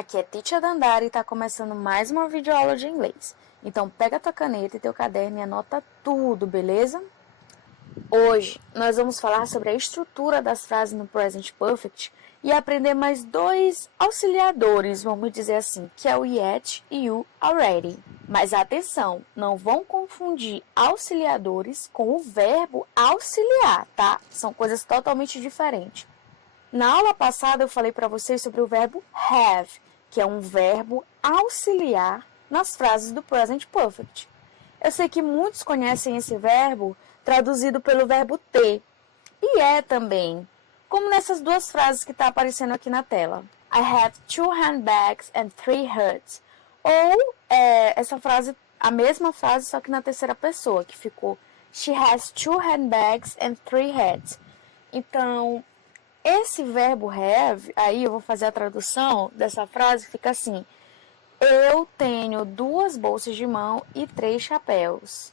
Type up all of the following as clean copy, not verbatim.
Aqui é Titia Dandara e está começando mais uma videoaula de inglês. Então pega tua caneta e teu caderno e anota tudo, beleza? Hoje nós vamos falar sobre a estrutura das frases no Present Perfect e aprender mais dois auxiliadores, vamos dizer assim, que é o yet e o already. Mas atenção, não vão confundir auxiliadores com o verbo auxiliar, tá? São coisas totalmente diferentes. Na aula passada eu falei para vocês sobre o verbo have, que é um verbo auxiliar nas frases do Present Perfect. Eu sei que muitos conhecem esse verbo traduzido pelo verbo ter, e é também, como nessas duas frases que está aparecendo aqui na tela. I have 2 handbags and 3 hats. Ou essa frase, a mesma frase, só que na terceira pessoa, que ficou She has 2 handbags and 3 hats. Então, esse verbo have, aí eu vou fazer a tradução dessa frase, fica assim: eu tenho 2 bolsas de mão e 3 chapéus.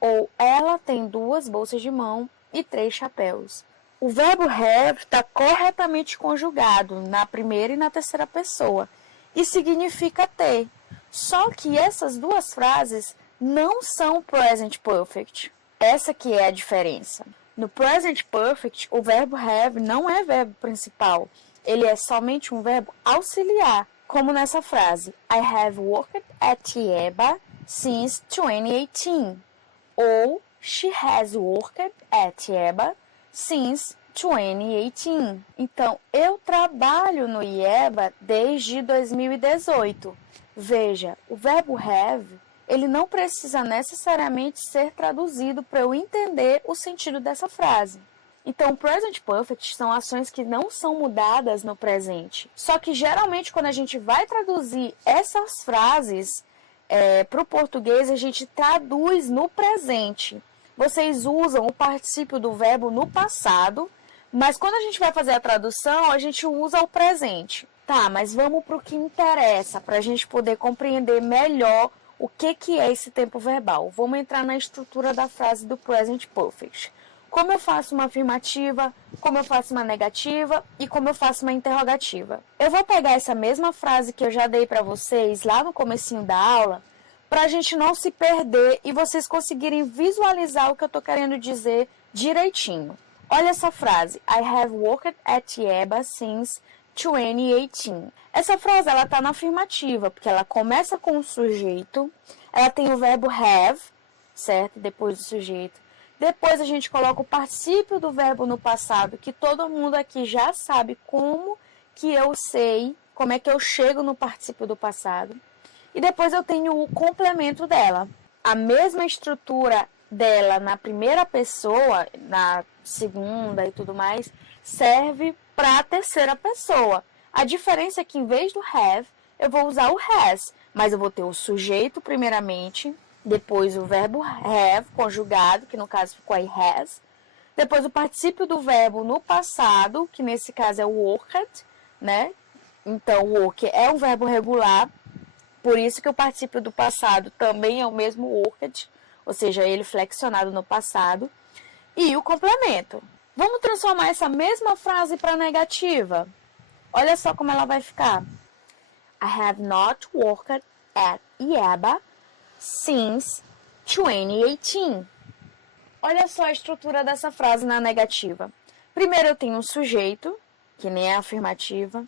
Ou ela tem 2 bolsas de mão e 3 chapéus. O verbo have está corretamente conjugado na primeira e na terceira pessoa e significa ter. Só que essas duas frases não são present perfect. Essa que é a diferença. No present perfect, o verbo have não é verbo principal. Ele é somente um verbo auxiliar, como nessa frase: I have worked at Tieba since 2018. Ou She has worked at Tieba since 2018. Então, eu trabalho no IEBA desde 2018. Veja, o verbo have, ele não precisa necessariamente ser traduzido para eu entender o sentido dessa frase. Então, present perfect são ações que não são mudadas no presente. Só que, geralmente, quando a gente vai traduzir essas frases para o português, a gente traduz no presente. Vocês usam o particípio do verbo no passado, mas quando a gente vai fazer a tradução, a gente usa o presente. Tá, mas vamos para o que interessa, para a gente poder compreender melhor o que é esse tempo verbal. Vamos entrar na estrutura da frase do present perfect. Como eu faço uma afirmativa, como eu faço uma negativa e como eu faço uma interrogativa. Eu vou pegar essa mesma frase que eu já dei para vocês lá no comecinho da aula, para a gente não se perder e vocês conseguirem visualizar o que eu estou querendo dizer direitinho. Olha essa frase: I have worked at Tieba since 2018. Essa frase ela está na afirmativa, porque ela começa com o sujeito, ela tem o verbo have, certo? Depois do sujeito. Depois a gente coloca o particípio do verbo no passado, que todo mundo aqui já sabe como que eu sei, como é que eu chego no particípio do passado. E depois eu tenho o complemento dela. A mesma estrutura dela na primeira pessoa, na segunda e tudo mais, serve para a terceira pessoa. A diferença é que em vez do have, eu vou usar o has, mas eu vou ter o sujeito primeiramente, depois o verbo have conjugado, que no caso ficou aí has, depois o particípio do verbo no passado, que nesse caso é o worked, né? Então, work é um verbo regular, por isso que o particípio do passado também é o mesmo worked, ou seja, ele flexionado no passado, e o complemento. Vamos transformar essa mesma frase para negativa. Olha só como ela vai ficar. I have not worked at IEBA since 2018. Olha só a estrutura dessa frase na negativa. Primeiro eu tenho um sujeito, que nem é afirmativa.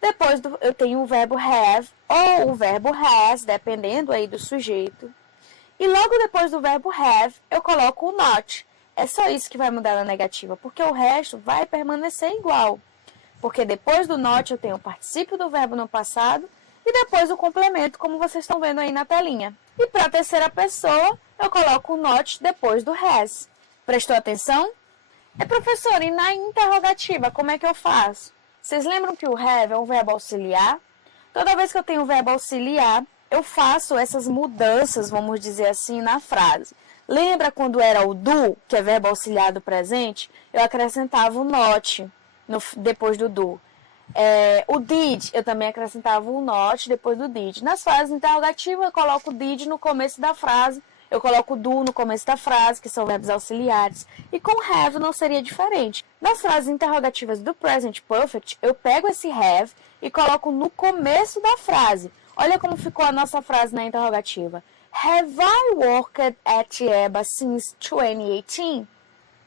Depois eu tenho o verbo have ou o verbo has, dependendo aí do sujeito. E logo depois do verbo have, eu coloco o not. É só isso que vai mudar na negativa, porque o resto vai permanecer igual. Porque depois do not eu tenho o particípio do verbo no passado e depois o complemento, como vocês estão vendo aí na telinha. E para a terceira pessoa, eu coloco o not depois do has. Prestou atenção? Professor, e na interrogativa, como é que eu faço? Vocês lembram que o have é um verbo auxiliar? Toda vez que eu tenho um verbo auxiliar, eu faço essas mudanças, vamos dizer assim, na frase. Lembra quando era o do, que é verbo auxiliar do presente? Eu acrescentava o not depois do do. O did, eu também acrescentava o not depois do did. Nas frases interrogativas, eu coloco o did no começo da frase, eu coloco do no começo da frase, que são verbos auxiliares, e com have não seria diferente. Nas frases interrogativas do present perfect, eu pego esse have e coloco no começo da frase. Olha como ficou a nossa frase na interrogativa. Have I worked at EBA since 2018?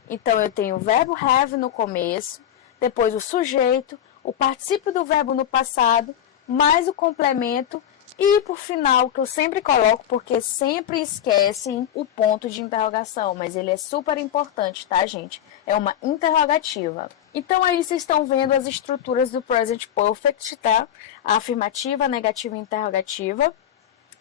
Então, eu tenho o verbo have no começo, depois o sujeito, o particípio do verbo no passado, mais o complemento e, por final, que eu sempre coloco, porque sempre esquecem o ponto de interrogação, mas ele é super importante, tá, gente? É uma interrogativa. Então, aí vocês estão vendo as estruturas do present perfect, tá? A afirmativa, a negativa e a interrogativa.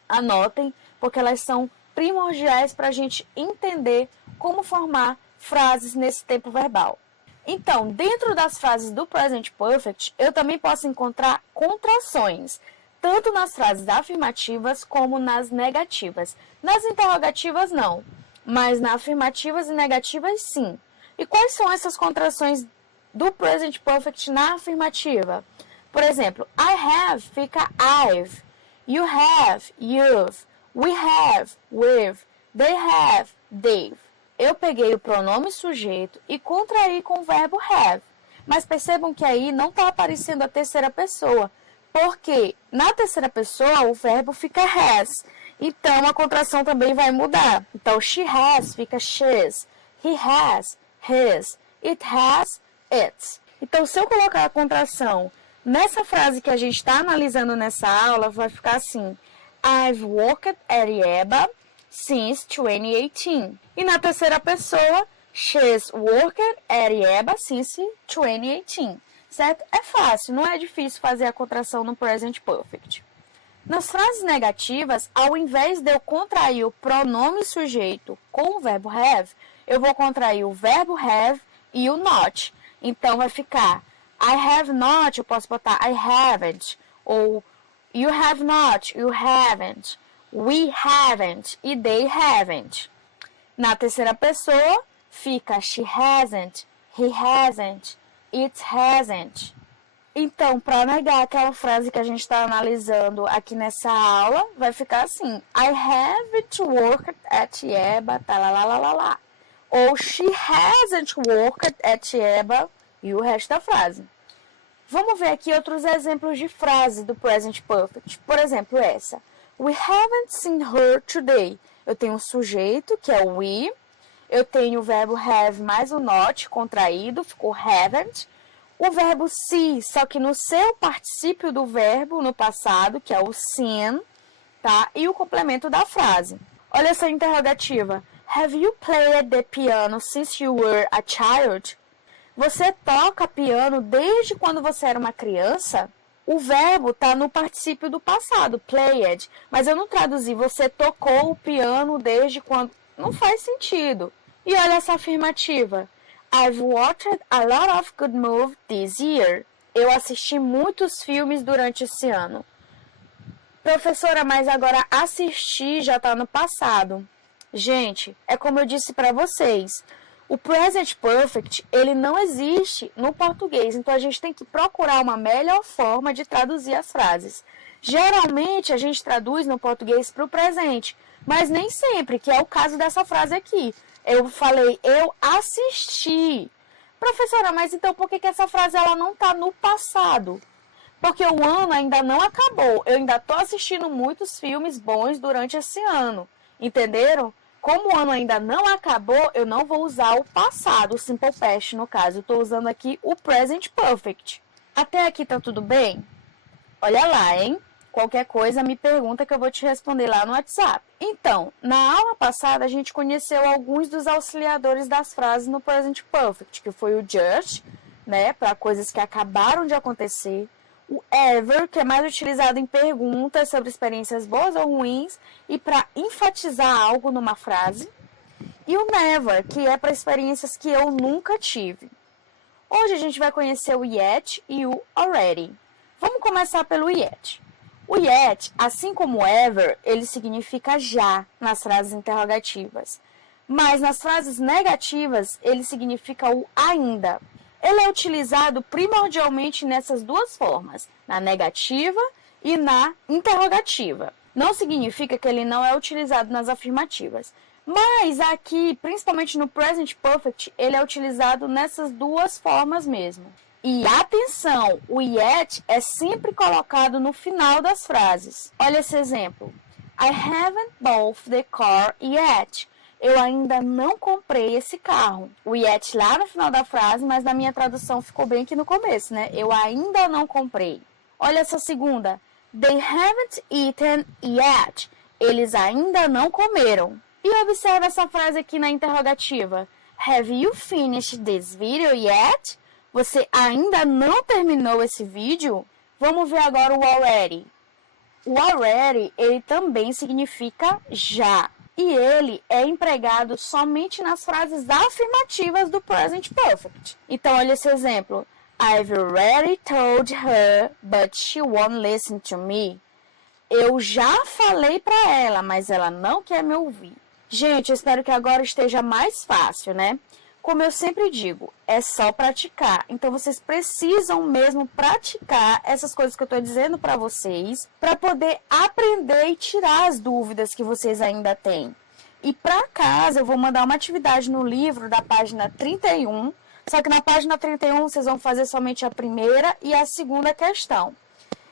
Anotem, porque elas são primordiais para a gente entender como formar frases nesse tempo verbal. Então, dentro das frases do present perfect, eu também posso encontrar contrações, tanto nas frases afirmativas como nas negativas. Nas interrogativas, não, mas nas afirmativas e negativas, sim. E quais são essas contrações do present perfect na afirmativa? Por exemplo, I have fica I've, you have, you've, we have, we've, they have, they've. Eu peguei o pronome sujeito e contraí com o verbo have. Mas percebam que aí não está aparecendo a terceira pessoa, porque na terceira pessoa o verbo fica has. Então a contração também vai mudar. Então she has fica she's, he has, his, it has, its. Então se eu colocar a contração nessa frase que a gente está analisando nessa aula, vai ficar assim: I've worked at EBA since 2018. E na terceira pessoa, she's worked at EBA since 2018. Certo? É fácil, não é difícil fazer a contração no present perfect. Nas frases negativas, ao invés de eu contrair o pronome sujeito com o verbo have, eu vou contrair o verbo have e o not. Então vai ficar I have not, eu posso botar I haven't, ou you have not, you haven't, we haven't e they haven't. Na terceira pessoa, fica she hasn't, he hasn't, it hasn't. Então, para negar aquela frase que a gente está analisando aqui nessa aula, vai ficar assim: I have to work at EBA, lá. Ou she hasn't worked at EBA e o resto da frase. Vamos ver aqui outros exemplos de frase do present perfect. Por exemplo, essa. We haven't seen her today. Eu tenho um sujeito, que é o we. Eu tenho o verbo have mais o not contraído, ficou haven't. O verbo see, só que no seu particípio do verbo no passado, que é o seen, tá? E o complemento da frase. Olha essa interrogativa. Have you played the piano since you were a child? Você toca piano desde quando você era uma criança? O verbo está no particípio do passado, played, mas eu não traduzi, você tocou o piano desde quando... Não faz sentido. E olha essa afirmativa. I've watched a lot of good movies this year. Eu assisti muitos filmes durante esse ano. Professora, mas agora assistir já está no passado. Gente, é como eu disse para vocês. O present perfect, ele não existe no português, então a gente tem que procurar uma melhor forma de traduzir as frases. Geralmente, a gente traduz no português para o presente, mas nem sempre, que é o caso dessa frase aqui. Eu falei, eu assisti. Professora, mas então por que essa frase ela não está no passado? Porque o ano ainda não acabou. Eu ainda estou assistindo muitos filmes bons durante esse ano. Entenderam? Como o ano ainda não acabou, eu não vou usar o passado, o simple past no caso. Eu estou usando aqui o present perfect. Até aqui tá tudo bem? Olha lá, hein? Qualquer coisa me pergunta que eu vou te responder lá no WhatsApp. Então, na aula passada a gente conheceu alguns dos auxiliadores das frases no present perfect, que foi o just, né, para coisas que acabaram de acontecer. O ever, que é mais utilizado em perguntas sobre experiências boas ou ruins e para enfatizar algo numa frase. E o never, que é para experiências que eu nunca tive. Hoje a gente vai conhecer o yet e o already. Vamos começar pelo yet. O yet, assim como o ever, ele significa já nas frases interrogativas. Mas nas frases negativas, ele significa o ainda. Ele é utilizado primordialmente nessas duas formas, na negativa e na interrogativa. Não significa que ele não é utilizado nas afirmativas. Mas aqui, principalmente no Present Perfect, ele é utilizado nessas duas formas mesmo. E atenção, o yet é sempre colocado no final das frases. Olha esse exemplo. I haven't bought the car yet. Eu ainda não comprei esse carro. O yet lá no final da frase, mas na minha tradução ficou bem aqui no começo, né? Eu ainda não comprei. Olha essa segunda. They haven't eaten yet. Eles ainda não comeram. E observa essa frase aqui na interrogativa. Have you finished this video yet? Você ainda não terminou esse vídeo? Vamos ver agora o already. O already, ele também significa já. E ele é empregado somente nas frases afirmativas do Present Perfect. Então, olha esse exemplo. I've already told her, but she won't listen to me. Eu já falei para ela, mas ela não quer me ouvir. Gente, eu espero que agora esteja mais fácil, né? Como eu sempre digo, é só praticar. Então, vocês precisam mesmo praticar essas coisas que eu estou dizendo para vocês, para poder aprender e tirar as dúvidas que vocês ainda têm. E para casa, eu vou mandar uma atividade no livro da página 31, só que na página 31 vocês vão fazer somente a primeira e a segunda questão.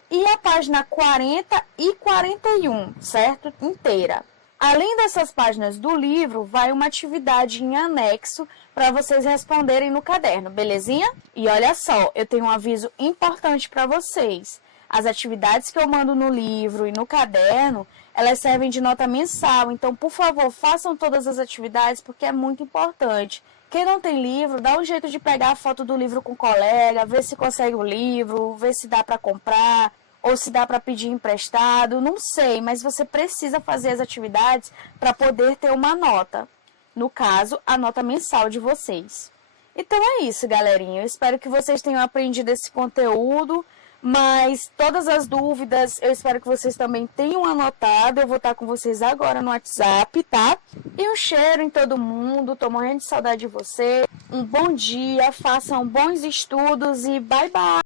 E a página 40 e 41, certo? Inteira. Além dessas páginas do livro, vai uma atividade em anexo para vocês responderem no caderno, belezinha? E olha só, eu tenho um aviso importante para vocês. As atividades que eu mando no livro e no caderno, elas servem de nota mensal. Então, por favor, façam todas as atividades porque é muito importante. Quem não tem livro, dá um jeito de pegar a foto do livro com o colega, ver se consegue o livro, ver se dá para comprar, ou se dá para pedir emprestado, não sei, mas você precisa fazer as atividades para poder ter uma nota. No caso, a nota mensal de vocês. Então é isso, galerinha. Eu espero que vocês tenham aprendido esse conteúdo, mas todas as dúvidas eu espero que vocês também tenham anotado. Eu vou estar com vocês agora no WhatsApp, tá? E um cheiro em todo mundo. Tô morrendo de saudade de você. Um bom dia, façam bons estudos e bye, bye!